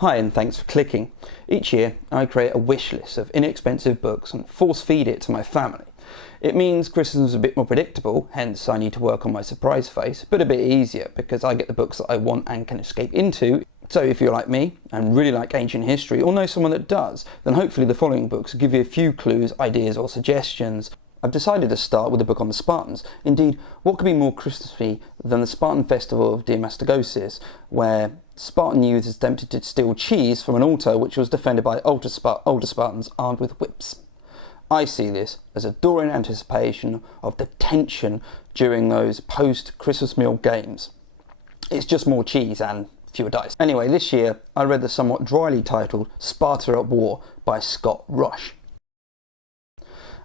Hi and thanks for clicking. Each year I create a wish list of inexpensive books and force feed it to my family. It means Christmas is a bit more predictable, hence I need to work on my surprise face, but a bit easier because I get the books that I want and can escape into. So if you're like me and really like ancient history or know someone that does, then hopefully the following books will give you a few clues, ideas or suggestions. I've decided to start with a book on the Spartans. Indeed, what could be more Christmassy than the Spartan festival of Diamastagosis, where Spartan youths attempted to steal cheese from an altar which was defended by older Spartans armed with whips. I see this as a door in anticipation of the tension during those post-Christmas meal games. It's just more cheese and fewer dice. Anyway, this year I read the somewhat dryly titled Sparta at War by Scott Rush.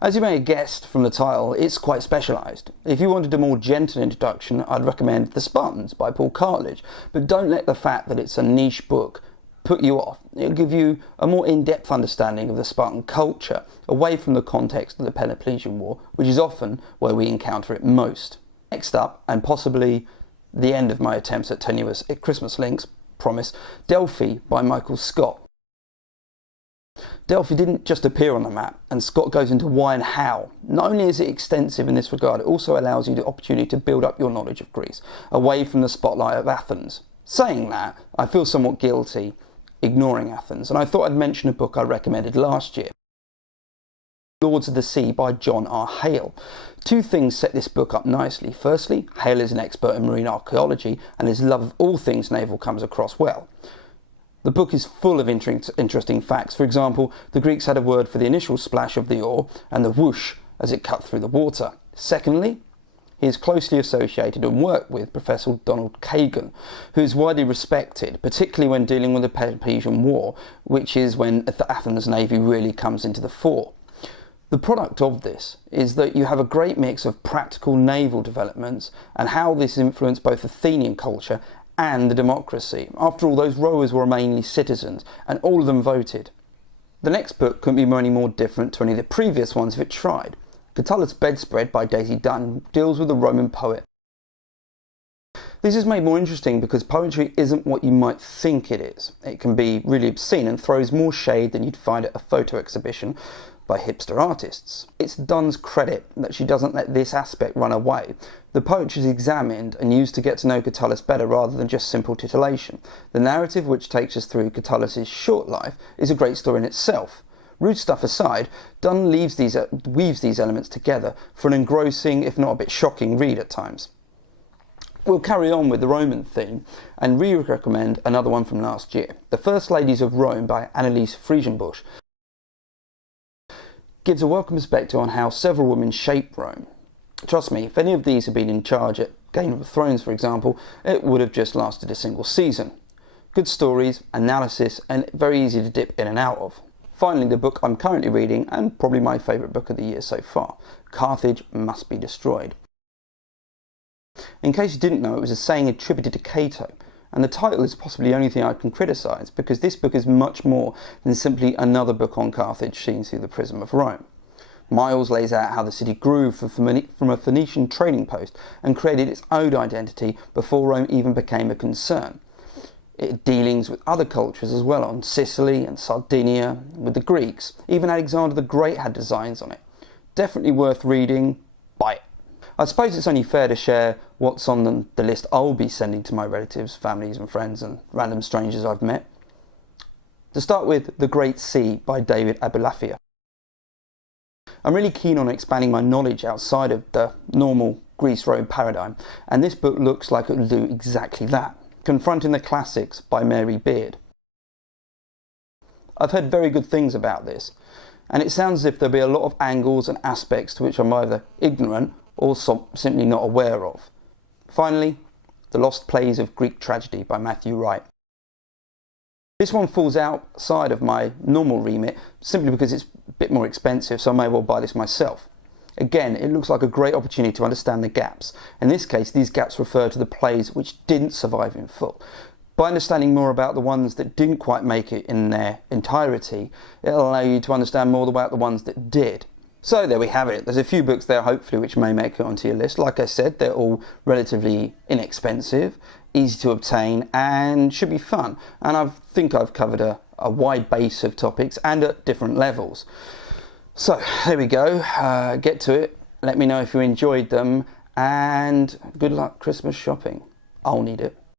As you may have guessed from the title, it's quite specialised. If you wanted a more gentle introduction, I'd recommend The Spartans by Carthage, but don't let the fact that it's a niche book put you off. It'll give you a more in-depth understanding of the Spartan culture, away from the context of the Peloponnesian War, which is often where we encounter it most. Next up, and possibly the end of my attempts at tenuous Christmas links, promise, Delfi by Michael Scott. Delfi didn't just appear on the map, and Scott goes into why and how. Not only is it extensive in this regard, it also allows you the opportunity to build up your knowledge of Greece, away from the spotlight of Athens. Saying that, I feel somewhat guilty ignoring Athens, and I thought I'd mention a book I recommended last year. Lords of the Sea by John R. Hale. Two things set this book up nicely. Firstly, Hale is an expert in marine archaeology, and his love of all things naval comes across well. The book is full of interesting facts. For example, the Greeks had a word for the initial splash of the oar and the whoosh as it cut through the water. Secondly, he is closely associated and worked with Professor Donald Kagan, who is widely respected, particularly when dealing with the Peloponnesian War, which is when Athens' navy really comes into the fore. The product of this is that you have a great mix of practical naval developments and how this influenced both Athenian culture and the democracy. After all, those rowers were mainly citizens, and all of them voted. The next book couldn't be any more different to any of the previous ones if it tried. Catallus' Bedspread by Daisy Dunn deals with a Roman poet. This is made more interesting because poetry isn't what you might think it is. It can be really obscene and throws more shade than you'd find at a photo exhibition by hipster artists. It's Dunn's credit that she doesn't let this aspect run away. The poetry is examined and used to get to know Catallus better rather than just simple titillation. The narrative which takes us through Catallus' short life is a great story in itself. Rude stuff aside, Dunn weaves these elements together for an engrossing, if not a bit shocking, read at times. We'll carry on with the Roman theme and recommend another one from last year. The First Ladies of Rome by Anneliese Friesenbusch gives a welcome perspective on how several women shaped Rome. Trust me, if any of these had been in charge at Game of Thrones, for example, it would have just lasted a single season. Good stories, analysis, and very easy to dip in and out of. Finally, the book I'm currently reading, and probably my favourite book of the year so far, Carthage Must Be Destroyed. In case you didn't know, it was a saying attributed to Cato, and the title is possibly the only thing I can criticise, because this book is much more than simply another book on Carthage seen through the prism of Rome. Miles lays out how the city grew from a Phoenician trading post and created its own identity before Rome even became a concern. It dealings with other cultures as well, on Sicily and Sardinia, with the Greeks. Even Alexander the Great had designs on it. Definitely worth reading. Buy it. I suppose it's only fair to share what's on the list I'll be sending to my relatives, families and friends and random strangers I've met. To start with, The Great Sea by David Abulafia. I'm really keen on expanding my knowledge outside of the normal Greece-Rome paradigm, and this book looks like it will do exactly that. Confronting the Classics by Mary Beard. I've heard very good things about this, and it sounds as if there'll be a lot of angles and aspects to which I'm either ignorant or simply not aware of. Finally, The Lost Plays of Greek Tragedy by Matthew Wright. This one falls outside of my normal remit simply because it's a bit more expensive, so I may well buy this myself. Again, it looks like a great opportunity to understand the gaps. In this case, these gaps refer to the plays which didn't survive in full. By understanding more about the ones that didn't quite make it in their entirety, it'll allow you to understand more about the ones that did. So there we have it. There's a few books there hopefully which may make it onto your list. Like I said, they're all relatively inexpensive. easy to obtain, and should be fun. And I think I've covered a wide base of topics and at different levels. So there we go, get to it. Let me know if you enjoyed them, and good luck Christmas shopping. I'll need it.